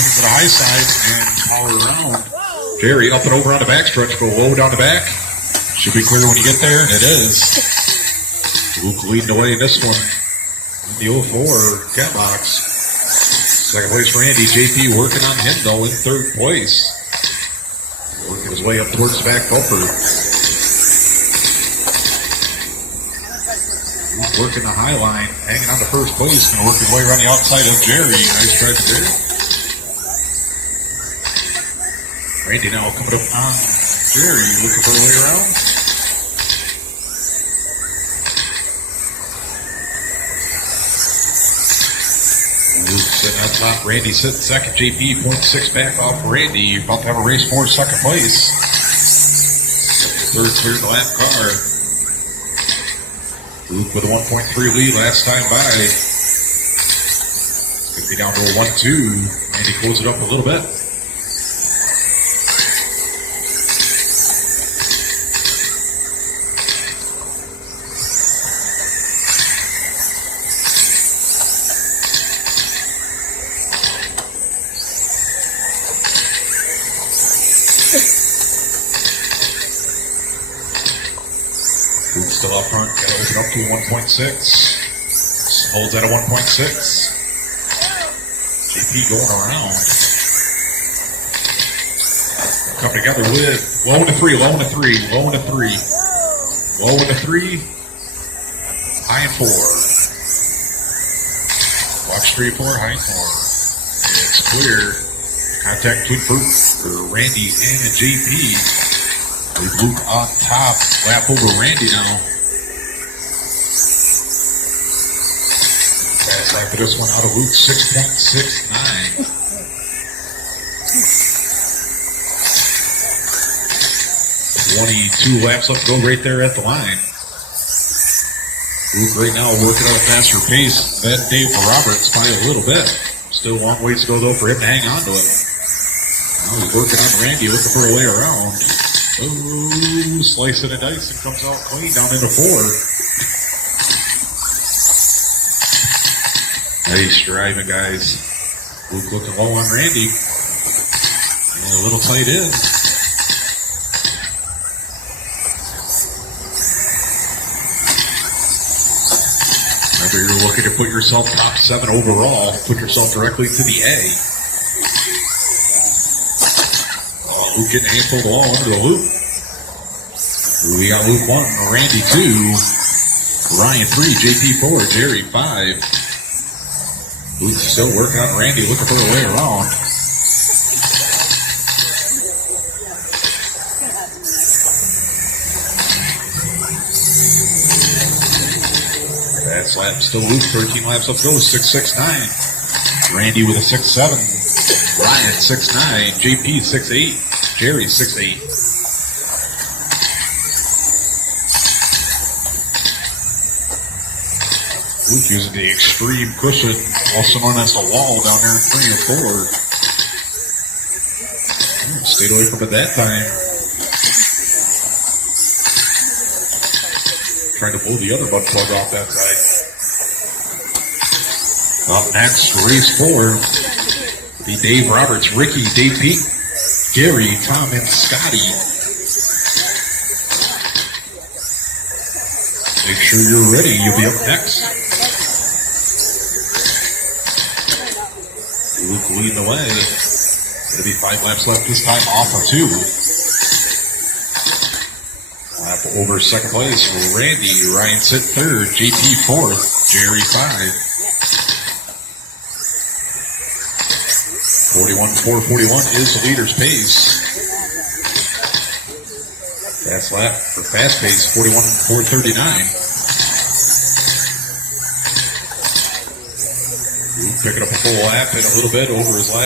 swings to the high side and power around. Jerry up and over on the backstretch, go low down the back. Should be clear when you get there. It is. Luke leading the way in this one. In the 04 cat box. Second place, Randy. JP working on him though in third place. Working his way up towards the back bumper. Luke working the high line, hanging on to first place, and working his way around the outside of Jerry. Nice try to Jerry. Randy now coming up on Jerry, looking for a way around. Luke sitting up top, Randy sitting second, JP 0.6 back off Randy. About to have a race for second place. Third clear the lap car. Luke with a 1.3 lead last time by. Could be down to a 1-2. Randy closed it up a little bit. Still up front, got to open up to a 1.6. Holds at a 1.6. JP going around. Come together with low into three, low into three, low into three, low into three, high and four. Watch 3 4, high and four. It's clear. Contact between Randy and JP. Luke on top, lap over Randy now. Fast lap for this one out of Luke, 6.69. 22 laps left to go right there at the line. Luke right now working at a faster pace than Dave Roberts by a little bit. Still a long ways to go though for him to hang on to it. Now he's working on Randy, looking for a way around. Oh, slicing and dicing comes out clean down into 4. Nice driving, guys. Luke looking low on Randy. And a little tight in. Remember, you're looking to put yourself top 7 overall. Put yourself directly to the A. Luke getting a handful of the wall under the loop. We got Luke 1, Randy 2, Ryan 3, JP 4, Jerry 5. Luke still working on Randy, looking for a way around. That's lap still Luke, 13 laps up to go, 6.69. Randy with a 6.7. Ryan 6.9, JP 6.8. Jerry 6'8". Luke using the extreme cushion, also known as the wall down there in 3 and 4. Stayed away from it that time. Trying to pull the other butt plug off that side. Up next, race 4. The Dave Roberts, Ricky, Dave Pete, Gary, Tom, and Scotty. Make sure you're ready. You'll be up next. Luke leading the way. It'll be 5 laps left this time off of 2. Lap over second place for Randy. Ryan sit third. JP 4th. Jerry 5. 41.441 is the leader's pace. Fast lap for fast pace, 41.439. Picking up a full lap in a little bit over his lap.